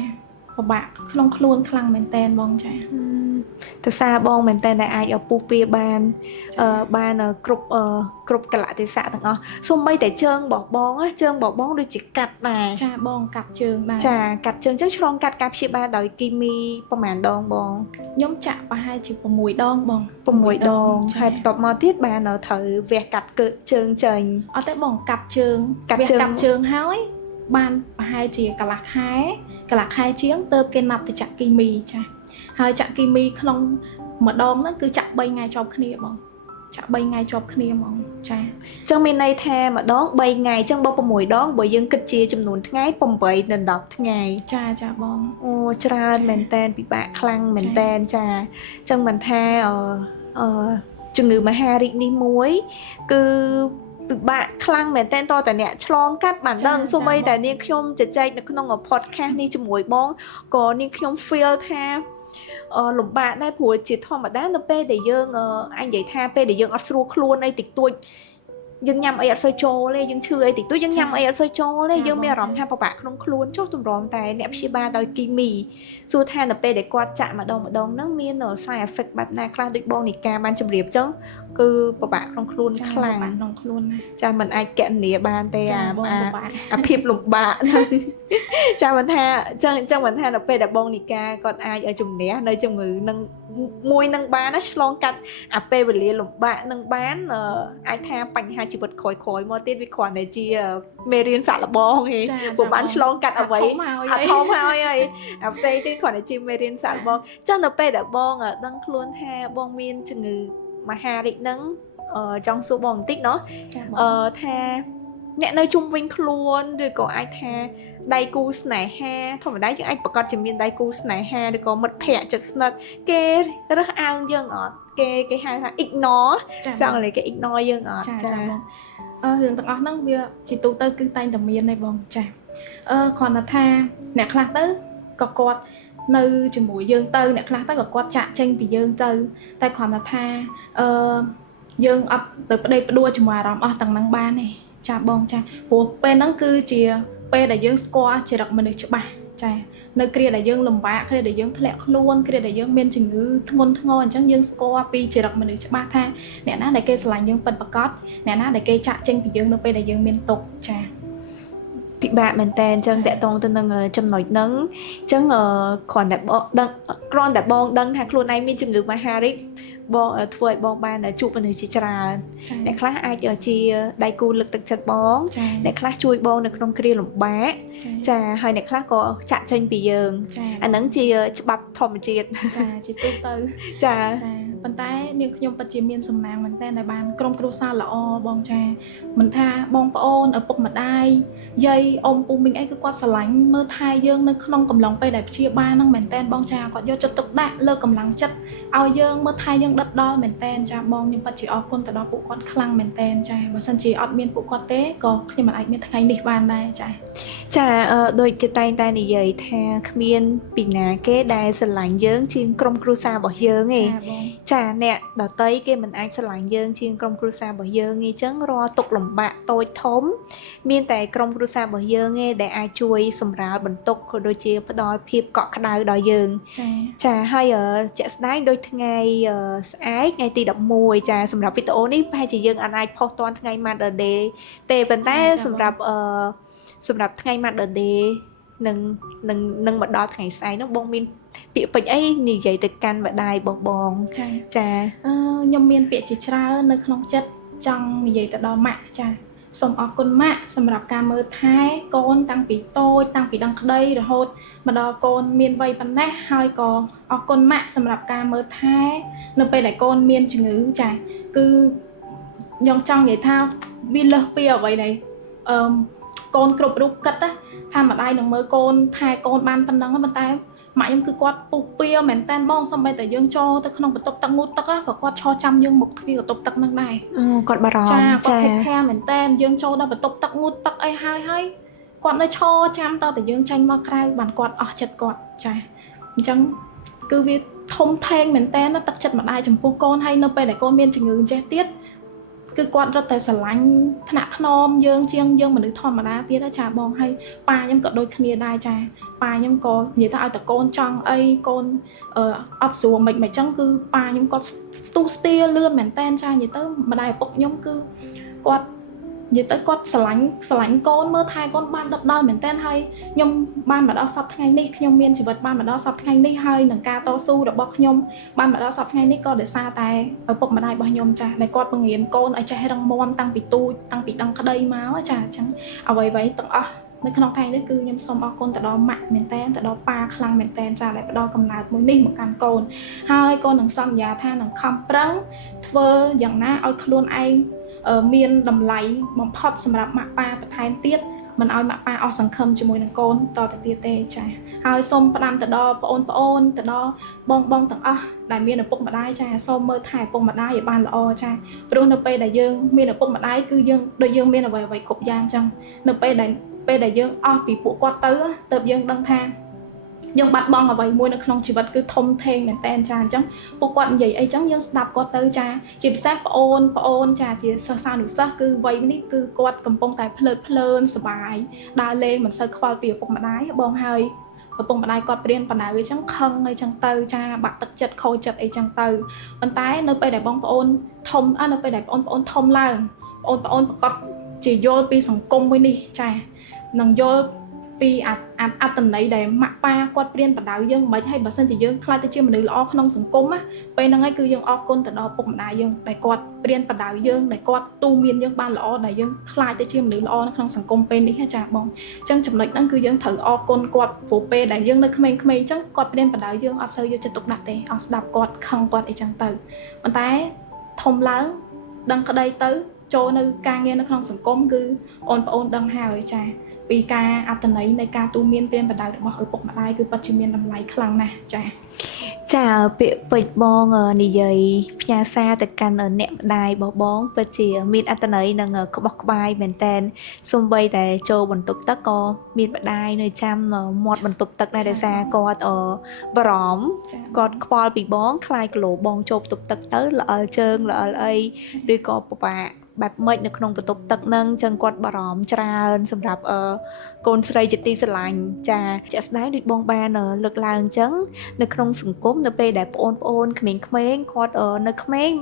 ពិបាកក្នុងខ្លួនខ្លាំងមែនតែនបងចាទៅសារបងមែនតែនដែលអាចពុះពៀបានគ្រប់កលៈទេសៈទាំងអស់សូម្បីតែជើងរបស់បងដូចជាកាត់ដែរចាបងកាត់ជើងដែរចាកាត់ជើងចឹងឆ្លងកាត់ការព្យាបាលដោយគីមីប្រហែលដងបងខ្ញុំចាក់ប្រហែលជា6ដងបង6ដងហើយបន្ទាប់មកទៀតបានត្រូវវះកាត់កើជើងចេញអត់ទេបងកាត់ជើងហើយបានប្រហែលជាកន្លះខែជាងទៅគេណាត់ទៅចាក់គីមីចាហើយចាក់គីមីក្នុងម្ដងហ្នឹងគឺចាក់3ថ្ងៃជាប់គ្នាបងចាក់3ថ្ងៃជាប់គ្នាហ្មងចាអញ្ចឹងមានន័យថាម្ដង3ថ្ងៃអញ្ចឹងបើ6ដងបើយើងគិតជាចំនួនថ្ងៃ8ដល់10ថ្ងៃចាបងអូច្រើនមែនតែនពិបាកខ្លាំងមែនតែនចាអញ្ចឹងមិនថាជំងឺមហារីកនេះមួយគឺពិបាកខ្លាំងមែនតើតតែអ្នកឆ្លងកាត់បានដឹងសូម្បីតែនាងខ្ញុំជជែកនៅក្នុង podcast នេះជាមួយបងក៏នាងខ្ញុំ feel ថាលំបាកដែរព្រោះជាធម្មតានៅពេលដែលយើងអញនិយាយថាពេលដែលយើងអត់ស្រួលខ្លួនអីតិចតួចយើងញ៉ាំអីអត់សូវចូលទេយើងឈឺអីតិចតួចយើងញ៉ាំអីអត់សូវចូលទេយើងមានអារម្មណ៍ថាពិបាកក្នុងខ្លួនចុះទម្រាំតែអ្នកព្យាបាលដោយគីមីសួរថានៅពេលដែលគាត់ចាក់ម្ដងហ្នឹងមាន side effect បែបណាខ្លះដូចបងនីកាបានជម្រាបចឹងគឺពិបាកក្នុងខ្លួនខ្លាំងក្នុងខ្លួនណាចាមិនអាចកណនាបានទេអាភាពលំបាកចាមិនថាចឹងមិនថានៅពេលដែលបងនីកាគាត់អាចជំនះនៅជំងឺនឹងមួយនឹងបានណាឆ្លងកាត់អាពេលវេលាលំបាកនឹងបានអាចថាបញ្ហាជីវិតក្រោយមកទៀតវាគ្រាន់តែជាមេរៀនសាក់លបងឯងព្រោះបានឆ្លងកាត់អ្វីអត់ធំហើយអាផ្សេងទៀតគ្រាន់តែជាមេរៀនសាក់លបងចឹងនៅពេលដែលបងដឹងខ្លួនថាបងមានជំងឺមហារីកហ្នឹងចង់សួរបងបន្តិចเนาะថា អ្នកនៅជុំវិញខ្លួនឬក៏អាចថាដៃគូស្នេហាធម្មតាយើងអាចប្រកាសជាមានដៃគូស្នេហាឬក៏មិត្តភ័ក្តិជិតស្និទ្ធគេរើសអើងយើងអត់គេហៅថា ignore ចង់ឲ្យគេ ignore យើងអត់ ចាបងរឿងទាំងអស់ហ្នឹងវាជាទូទៅគឺតែងតែមានទេបងចាគ្រាន់តែថាអ្នកខ្លះទៅក៏គាត់នៅជាមួយយើងទៅអ្នកខ្លះទៅក៏គាត់ចាក់ចេញពីយើងទៅតែគ្រាន់តែថាយើងអត់ទៅប្តេជ្ញាផ្ដួលជាមួយអារម្មណ៍អស់ទាំងហ្នឹងបានទេចាបងចាព្រោះពេលហ្នឹងគឺជាពេលដែលយើងស្គាល់ចរិតមនុស្សច្បាស់ចានៅគ្រាដែលយើងលំបាកគ្រាដែលយើងធ្លាក់ខ្លួនគ្រាដែលយើងមានជំងឺធ្ងន់ធ្ងរអញ្ចឹងយើងស្គាល់ពីចរិតមនុស្សច្បាស់ថាអ្នកណាដែលគេស្រឡាញ់យើងពិតប្រាកដអ្នកណាដែលគេចាក់ចេញពីយើងនៅពេលដែលយើងមានទុក្ខចាពិបាកមែនតើអញ្ចឹងតកតងទៅនឹងចំណុចហ្នឹងអញ្ចឹងគ្រាន់តែបងដឹងថាខ្លួនឯងមានជំងឺមហារីកបងធ្វើឲ្យបងបានជួបមនុស្សជាច្រើនអ្នកខ្លះអាចជាដៃគូលើកទឹកចិត្តបងអ្នកខ្លះជួយបងនៅក្នុងគ្រាលំបាកចាហើយអ្នកខ្លះក៏ចាក់ចេញពីយើងអាហ្នឹងជាច្បាប់ធម្មជាតិចាជាទូទៅចាប៉ុន្តែនាងខ្ញុំពិតជាមានសំណាងមែនតើដែលបានក្រុមគ្រួសារល្អបងចាមិនថាបងប្អូនឪពុកម្ដាយយាយអ៊ំពូមីងអីគឺគាត់ស្រឡាញ់មើលថែយើងនៅក្នុងកំឡុងពេលដែលព្យាបាលហ្នឹងមែនតើបងចាគាត់យកចិត្តទុកដាក់លើកកម្លាំងចិត្តឲ្យយើងមើលថែយើងដិតដល់មែនតើចាបងខ្ញុំពិតជាអរគុណទៅដល់ពួកគាត់ខ្លាំងមែនតើចាបើសិនជាអត់មានពួកគាត់ទេក៏ខ្ញុំមិនអាចមានថ្ងៃនេះបានដែរចាដូចគេតែងតែនិយាយថាគ្មានពីណាគេដែលស្រឡាញ់យើងជាងក្រុមគ្រួសាររបស់យើងទេចាអ្នកដតីគេមិនអាចស្រឡាញ់យើងជាងក្រុមគ្រួសាររបស់យើងទេអញ្ចឹងរាល់ទុក្ខលំបាកតូចធំមានតែក្រុមគ្រួសាររបស់យើងទេដែលអាចជួយសម្រាលបន្ទុកក៏ដូចជាផ្ដល់ភាពកក់ក្ដៅដល់យើងចាហើយជាក់ស្ដែងដូចថ្ងៃស្អែកថ្ងៃទី11ចាសម្រាប់វីដេអូនេះប្រហែលជាយើងអាចផុសតាន់ថ្ងៃ Mother Day ទេប៉ុន្តែសម្រាប់ថ្ងៃ Mother Day នឹងមកដល់ថ្ងៃស្អែកនោះបងមានពាក្យពេចន៍អីនិយាយទៅកាន់ម្ដាយរបស់បងចាខ្ញុំមានពាក្យជាច្រើននៅក្នុងចិត្តចង់និយាយទៅដល់ម៉ាក់ចាសូមអរគុណម៉ាក់សម្រាប់ការមើលថែកូនតាំងពីតូចតាំងពីដឹងក្តីរហូតមកដល់កូនមានវ័យប៉ុណ្ណេះហើយក៏អរគុណម៉ាក់សម្រាប់ការមើលថែនៅពេលដែលកូនមានជំងឺចាគឺខ្ញុំចង់និយាយថាវាលើសពីអ្វីដែលកូនគ្រប់រូបគិតថាម្ដាយនឹងមើលកូនថែកូនបានប៉ុណ្ណឹងប៉ុន្តែម៉ាក់ខ្ញុំគឺគាត់ពុះពៀមែនតើបងសូម្បីតែយើងចូលទៅក្នុងបន្ទប់ទឹកងូតទឹកក៏គាត់ឈរចាំយើងមុខទ្វារបន្ទប់ទឹកហ្នឹងដែរគាត់បារម្ភចាគាត់ take care មែនតើយើងចូលដល់បន្ទប់ទឹកងូតទឹកអីហើយគាត់នៅឈរចាំតតែយើងចេញមកក្រៅបានគាត់អស់ចិត្តគាត់ចាអញ្ចឹងគឺវាធំធេងមែនតើទឹកចិត្តម្ដាយចំពោះកូនហើយនៅពេលដែលកូនមានជំងឺចេះទៀតគឺគាត់រត់តែស្រឡាញ់ថ្នាក់ថ្នមយើងជាងយើងមនុស្សធម្មតាទៀតចាបងហើយប៉ាខ្ញុំក៏ដូចគ្នាដែរចាប៉ាខ្ញុំក៏និយាយថាឲ្យតកូនចង់អីកូនអត់ស្រួលមិនចឹងគឺប៉ាខ្ញុំគាត់ស្ទុះស្ទាលឿនមែនតែនចានិយាយទៅម្ដាយឪពុកខ្ញុំគឺគាត់និយាយទៅគាត់ស្រឡាញ់កូនមើលថែកូនបានដិតដល់មែនតើហើយខ្ញុំបានមកដល់សប្តាហ៍ថ្ងៃនេះខ្ញុំមានជីវិតបានមកដល់សប្តាហ៍ថ្ងៃនេះហើយនឹងការតស៊ូរបស់ខ្ញុំបានមកដល់សប្តាហ៍ថ្ងៃនេះក៏ដោយសារតែឪពុកម្ដាយរបស់ខ្ញុំចាដែលគាត់បង្រៀនកូនឲ្យចេះរឹងមាំតាំងពីទូចតាំងពីដឹងក្តីមកចាអញ្ចឹងអ្វីៗទាំងអស់នៅក្នុងថ្ងៃនេះគឺខ្ញុំសូមអរគុណទៅដល់ម៉ាក់មែនតើទៅដល់ប៉ាខ្លាំងមែនតើចាដែលផ្ដល់កំណើតមួយនេះមកកាន់កូនហើយកូននឹងសន្យាថានឹងខំប្រឹងធ្វើយ៉ាងណាឲ្យខ្លួនឯងមានតម្លៃបំផុតសម្រាប់ម៉ាក់ប៉ាបន្ថែមទៀតមិនឲ្យម៉ាក់ប៉ាអស់សង្ឃឹមជាមួយនឹងកូនតទៅទៀតទេចាហើយសូមផ្ដាំទៅដល់បងប្អូនទៅដល់បងទាំងអស់ដែលមានឪពុកម្ដាយចាសូមមើលថែឪពុកម្ដាយឲ្យបានល្អចាព្រោះនៅពេលដែលយើងមានឪពុកម្ដាយគឺយើងដូចយើងមានអ្វីៗគ្រប់យ៉ាងចឹងនៅពេលដែលយើងអស់ពីពួកគាត់ទៅយើងដឹងថាយើងបាត់បង់អ្វីមួយនៅក្នុងជីវិតគឺធំធេងមែនតើចាអញ្ចឹងពួកគាត់និយាយអីចឹងយើងស្ដាប់គាត់ទៅចាជាពិសេសប្អូនចាជាសិស្សានុសិស្សគឺវ័យនេះគឺគាត់កំពុងតែភ្លើនសប្បាយដើរលេងមិនសូវខ្វល់ពីឪពុកម្ដាយបងហើយឪពុកម្ដាយគាត់ព្រៀនបណ្ដៅអីចឹងខឹងអីចឹងទៅចាបាក់ទឹកចិត្តខូចចិត្តអីចឹងទៅប៉ុន្តែនៅពេលដែលបងប្អូនធំនៅពេលដែលបងប្អូនធំឡើងបងប្អូនប្រកាសជាយល់ពីសង្គមមួយនេះចានឹងយល់ពីអត្តន័យដែលម៉ាក់ប៉ាគាត់ព្រៀនបណ្ដៅយើងមិនហើយបើសិនជាយើងខ្លាចទៅជាមនុស្សល្អក្នុងសង្គមណាពេលហ្នឹងហើយគឺយើងអរគុណទៅដល់ពុកម្ដាយយើងដែលគាត់ព្រៀនបណ្ដៅយើងដែលគាត់ទូមានយើងបានល្អដែលយើងខ្លាចទៅជាមនុស្សល្អនៅក្នុងសង្គមពេលនេះចាបងអញ្ចឹងចំណុចហ្នឹងគឺយើងត្រូវអរគុណគាត់ព្រោះពេលដែលយើងនៅក្មេងៗអញ្ចឹងគាត់ព្រៀនបណ្ដៅយើងអត់សូវយកចិត្តទុកដាក់ទេអត់ស្ដាប់គាត់ខឹងគាត់អីចឹងទៅប៉ុន្តែធំឡើងដឹងក្តីទៅ ចូលនៅការងារនៅក្នុងសង្គមគឺអូនប្អូនដឹងហើយចាពីការអត្តន័យនៃការទូន្មានព្រានបដៅរបស់ឪពុកម្ដាយគឺពិតជាមានតម្លៃខ្លាំងណាស់ចា ចាពាក្យពេចន៍បងនិយាយផ្ញើសារទៅកាន់អ្នកម្ដាយរបស់បងពិតជាមានអត្ថន័យនិងក្បោះក្បាយមែនតែនសូម្បីតែចូលបន្ទប់ទឹកក៏មានម្ដាយនៅចាំមាត់បន្ទប់ទឹកដែរដោយសារគាត់បារម្ភគាត់ខ្វល់ពីបងខ្លាចគីឡូបងចូលបន្ទប់ទឹកទៅល្អិលជើងល្អិលអីឬក៏ពិបាកបែបម៉េចនៅក្នុងបន្ទប់ទឹកហ្នឹងអញ្ចឹងគាត់បារម្ភច្រើនសម្រាប់កូនស្រីជាទីស្រឡាញ់ចាជាក់ស្ដែងដូចបងបានលើកឡើងអញ្ចឹងនៅក្នុងសង្គមនៅពេលដែលប្អូនក្មេងៗគាត់នៅក្មេង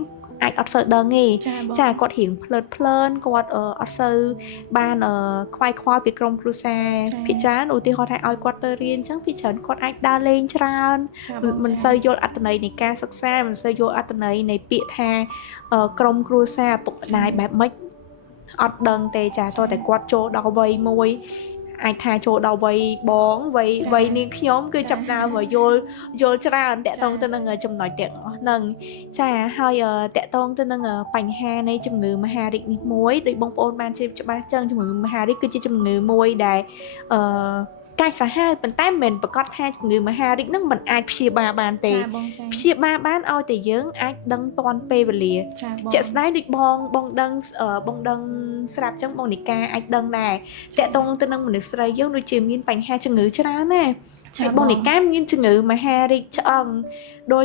អាចអត់សូវដឹងទេចាគាត់រៀងភ្លើតភ្លើនគាត់អត់សូវបានខ្វាយខ្វល់ពីក្រុមគ្រួសារភាគច្រើនឧទាហរណ៍ថាឲ្យគាត់ទៅរៀនអញ្ចឹងភាគច្រើនគាត់អាចដើរលេងច្រើនមិនសូវយល់អត្ថន័យនៃការសិក្សាមិនសូវយល់អត្ថន័យនៃពាក្យថាក្រុមគ្រួសារពុកម្ដាយបែបម៉េចអត់ដឹងទេចាតោះតែគាត់ចូលដល់វ័យមួយអាចថាចូលដល់វ័យបងវ័យនាងខ្ញុំគឺចាប់ដើមយល់ច្រើនតកតងទៅនឹងចំណុចទាំងអស់ហ្នឹងចាហើយតកតងទៅនឹងបញ្ហានៃជំងឺមហារីកនេះមួយដោយបងប្អូនបានជ្រាបច្បាស់ចឹងជំងឺមហារីកគឺជាជំងឺមួយដែលកាចសាហាវប៉ុន្តែមិនមែនប្រកាសថាជំងឺមហារីកហ្នឹងមិនអាចព្យាបាលបានទេព្យាបាលបានឲ្យតែយើងអាចដឹងទាន់ពេលវេលាជាក់ស្ដែងដូចបងដឹងស្រាប់ចឹងបងនិកាអាចដឹងដែរតកតងទៅនឹងមនុស្សស្រីយើងដូចជាមានបញ្ហាជំងឺច្រើនណាហើយបងនិកាមានជំងឺមហារីកឆ្អឹងដោយ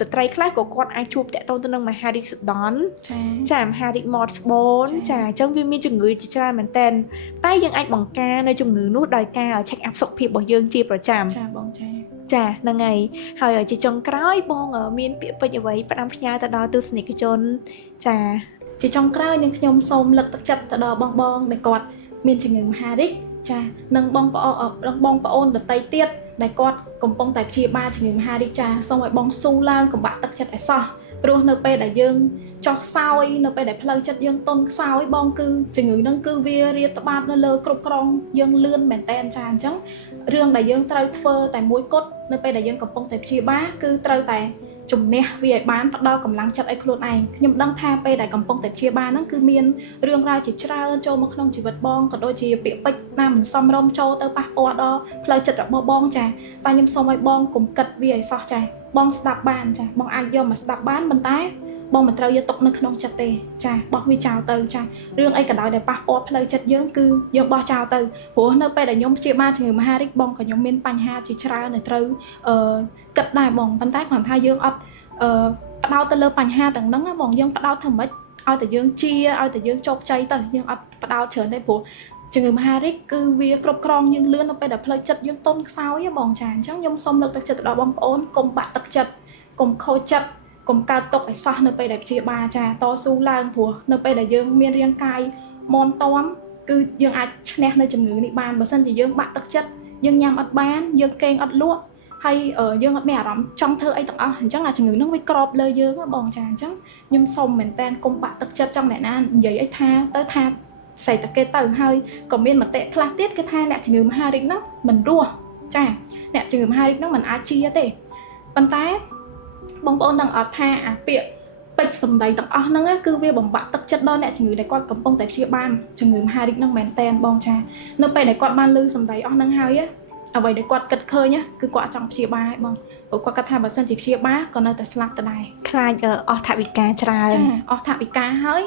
ស្ត្រីខ្លះក៏គាត់អាចជួបតកតងទៅនឹងមហារីកសុដន់ចាមហារីកមាត់ស្បូនចាអញ្ចឹងវាមានជំងឺជាច្រើនមែនតើតែយើងអាចបង្ការនៅជំងឺនោះដោយការ check up សុខភាពរបស់យើងជាប្រចាំចាបងចាហ្នឹងហើយជាចុងក្រោយបងមានពាក្យពេចន៍អ្វីផ្ដាំផ្ញើទៅដល់ទស្សនិកជនចាជាចុងក្រោយនឹងខ្ញុំសូមលើកទឹកចិត្តទៅដល់បងដែលគាត់មានជំងឺមហារីកចានិងបងប្អូនដទៃទៀតដែលគាត់កំពុងតែព្យាបាលជំងឺមហារីកចាសូមឲ្យបងស៊ូឡើងកុំបាក់ទឹកចិត្តឲ្យសោះព្រោះនៅពេលដែលយើងចុះខ្សោយនៅពេលដែលផ្លូវចិត្តយើងទន់ខ្សោយបងគឺជំងឺហ្នឹងគឺវារាតត្បាតនៅលើគ្រប់គ្រងយើងលឿនមែនតើចាអញ្ចឹងរឿងដែលយើងត្រូវធ្វើតែមួយគត់នៅពេលដែលយើងកំពុងតែព្យាបាលគឺត្រូវតែជំនះវាឲ្យបានផ្ដល់កម្លាំងចិត្តឲ្យខ្លួនឯងខ្ញុំដឹងថាពេលដែលកំពុងតែព្យាបាលហ្នឹងគឺមានរឿងរ៉ាវជាច្រើនចូលមកក្នុងជីវិតបងក៏ដូចជាពាក្យពេចន៍ណាមិនសមរម្យចូលទៅប៉ះពាល់ដល់ផ្លូវចិត្តរបស់បងចាតែខ្ញុំសូមឲ្យបងកុំគិតវាឲ្យសោះចាបងស្ដាប់បានចាបងអាចយកមកស្ដាប់បានប៉ុន្តែបងមិនត្រូវយកទុកនៅក្នុងចិត្តទេចាបោះវាចោលទៅចារឿងអីក៏ដោយដែលប៉ះពាល់ផ្លូវចិត្តយើងគឺយើងបោះចោលទៅព្រោះនៅពេលដែលខ្ញុំព្យាបាលជំងឺមហារីកបងក៏ខ្ញុំមានបញ្ហាជាច្រើនដែលត្រូវគិតដែរបងប៉ុន្តែគ្រាន់ថាយើងអត់ផ្ដោតទៅលើបញ្ហាទាំងហ្នឹងបងយើងផ្ដោតធ្វើម៉េចឲ្យតែយើងជាឲ្យតែយើងជោគជ័យទៅយើងអត់ផ្ដោតច្រើនទេព្រោះជំងឺមហារីកគឺវាគ្រប់គ្រងយើងលឿននៅពេលដែលផ្លូវចិត្តយើងទន់ខ្សោយបងចាអញ្ចឹងខ្ញុំសូមលើកទឹកចិត្តទៅដល់បងប្អូនកុំបាក់ទឹកចិត្តកុំខូចចិត្តកុំកើតទុកឲ្យសោះនៅពេលដែលព្យាបាលចាតស៊ូឡើងព្រោះនៅពេលដែលយើងមានរាងកាយមាំទាំគឺយើងអាចឈ្នះនៅជំងឺនេះបានបើមិនជាយើងបាក់ទឹកចិត្តយើងញ៉ាំអត់បានយើងកេងអត់លក់ហើយយើងអត់មានអារម្មណ៍ចង់ធ្វើអីទាំងអស់អញ្ចឹងអាជំងឺហ្នឹងវាក្របលើយើងបងចាអញ្ចឹងខ្ញុំសូមមែនតើកុំបាក់ទឹកចិត្តចង់អ្នកណានិយាយអីថាទៅថាស្អីតែគេទៅហើយក៏មានមតិខ្លះទៀតគឺថាអ្នកជំងឺមហារីកហ្នឹងមិនរស់ចាអ្នកជំងឺមហារីកហ្នឹងមិនអាចជាទេប៉ុន្តែបងប្អូនដឹងអត់ថាអាពាក្យពេចន៍សម្ដីទាំងអស់ហ្នឹងគឺវាបំបាក់ទឹកចិត្តដល់អ្នកជំងឺដែលគាត់កំពុងតែព្យាបាលជំងឺមហារីកហ្នឹងមែនតែនបងចានៅពេលដែលគាត់បានឮសម្ដីអស់ហ្នឹងហើយអ្វីដែលគាត់គិតឃើញគឺគាត់ចង់ព្យាបាលបងព្រោះគាត់គិតថាបើសិនជាព្យាបាលក៏នៅតែស្លាប់ដដែលខ្លាចអស់ថវិកាច្រើនចាអស់ថវិកាហើយ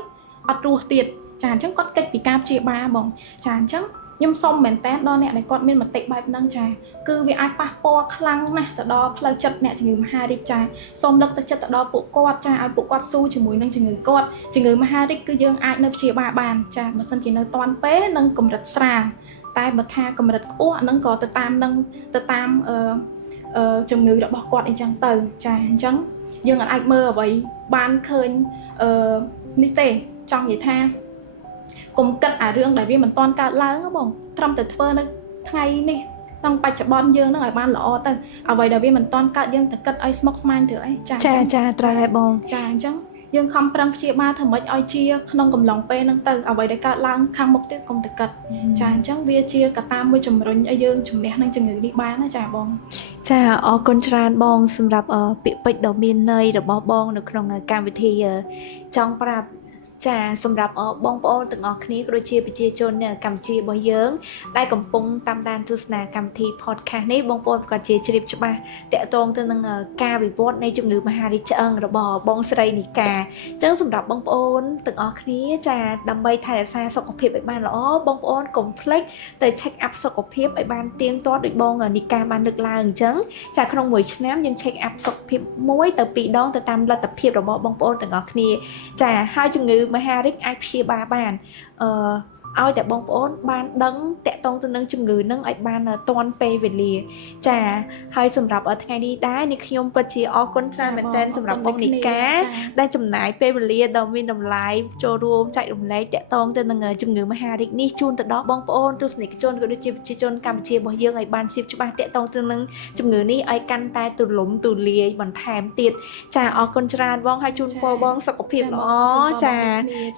អត់រស់ទៀតចាអញ្ចឹងគាត់កិច្ចពីការព្យាបាលបងចាអញ្ចឹងខ្ញុំសូមមែនតើដល់អ្នកដែលគាត់មានមតិបែបហ្នឹងចាគឺវាអាចប៉ះពាល់ខ្លាំងណាស់ទៅដល់ផ្លូវចិត្តអ្នកជំងឺមហារីកចាសូមលើកទឹកចិត្តទៅដល់ពួកគាត់ចាឲ្យពួកគាត់ស៊ូជាមួយនឹងជំងឺគាត់ជំងឺមហារីកគឺយើងអាចនៅព្យាបាលបានចាបើសិនជានៅតាន់ពេលនិងកម្រិតស្រាលតែបើថាកម្រិតខ្ពស់ហ្នឹងក៏ទៅតាមជំងឺរបស់គាត់អីចឹងទៅចាអញ្ចឹងយើងអាចមើលអ្វីបានឃើញនេះទេចង់និយាយថាកុំគិតអារឿងដែលវាមិនទាន់កើតឡើងបងត្រឹមតែធ្វើនៅថ្ងៃនេះក្នុងបច្ចុប្បន្នយើងនឹងឲ្យបានល្អទៅអ្វីដែលវាមិនទាន់កើតយើងតែគិតឲ្យស្មុគស្មាញទៅអីចាត្រូវហើយបងចាអញ្ចឹងយើងខំប្រឹងព្យាបាលធ្វើម៉េចឲ្យជាក្នុងកំឡុងពេលហ្នឹងទៅអ្វីដែលកើតឡើងខាងមុខទៀតកុំតែគិតចាអញ្ចឹងវាជាកត្តាមួយជំរុញឲ្យយើងជំនះនឹងជំងឺនេះបានណាចាបងចាអរគុណច្រើនបងសម្រាប់ពាក្យពេចន៍ដ៏មានន័យរបស់បងនៅក្នុងកម្មវិធីចង់ប្រាប់ ចាសម្រាប់បងប្អូនទាំងអស់គ្នាក៏ដូចជាប្រជាជននៅកម្ពុជារបស់យើងដែលកំពុងតាមដានទស្សនាកម្មវិធី podcast នេះបងប្អូនក៏ជាជ្រាបច្បាស់តាក់ទងទៅនឹងការវិវត្តនៃជំងឺមហារីកឆ្អឹងរបស់បងស្រីនីកាអញ្ចឹងសម្រាប់បងប្អូនទាំងអស់គ្នាចាដើម្បីថែរក្សាសុខភាពឲ្យបានល្អបងប្អូនកុំភ្លេចទៅ check up សុខភាពឲ្យបានទៀងទាត់ដូចបងនីកាបានលើកឡើងអញ្ចឹងចាក្នុងមួយឆ្នាំយើង check up សុខភាព1ទៅ2ដងទៅតាមលទ្ធភាពរបស់បងប្អូនទាំងអស់គ្នាចាហើយជំងឺមហារីកអាចព្យាបាលបានឲ្យតែបងប្អូនបានដឹងតាក់ទងទៅនឹងជំងឺនឹងឲ្យបានទាន់ពេលវេលាចាហើយសម្រាប់ថ្ងៃនេះដែរនេះខ្ញុំពិតជាអរគុណច្រើនមែនទែនសម្រាប់បងនីកាដែលចំណាយពេលវេលាដ៏មានតម្លៃចូលរួមចែករំលែកតាក់ទងទៅនឹងជំងឺមហារីកនេះជូនទៅដល់បងប្អូនទស្សនិកជនក៏ដូចជាប្រជាជនកម្ពុជារបស់យើងឲ្យបានជ្រាបច្បាស់តាក់ទងទៅនឹងជំងឺនេះឲ្យកាន់តែទូលំទូលាយបន្ថែមទៀតចាអរគុណច្រើនបងហើយជូនពរបងសុខភាពល្អចា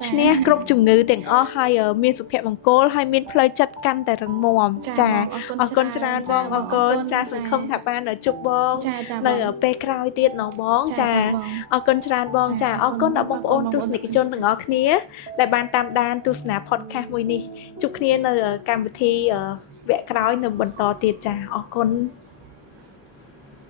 ឈ្នះគ្រប់ជំងឺទាំងអស់ហើយមានសុភមង្គលហើយមានផ្លូវចិត្តកាន់តែរឹងមាំចាអរគុណច្រើនបងអរគុណចាសង្ឃឹមថាបានជួបបងនៅពេលក្រោយទៀតណោះបងចាអរគុណច្រើនបងចាអរគុណដល់បងប្អូនទស្សនិកជនទាំងអស់គ្នាដែលបានតាមដានទស្សនា podcast មួយនេះជួបគ្នានៅកម្មវិធីវគ្គក្រោយនៅបន្តទៀតចាអរគុណ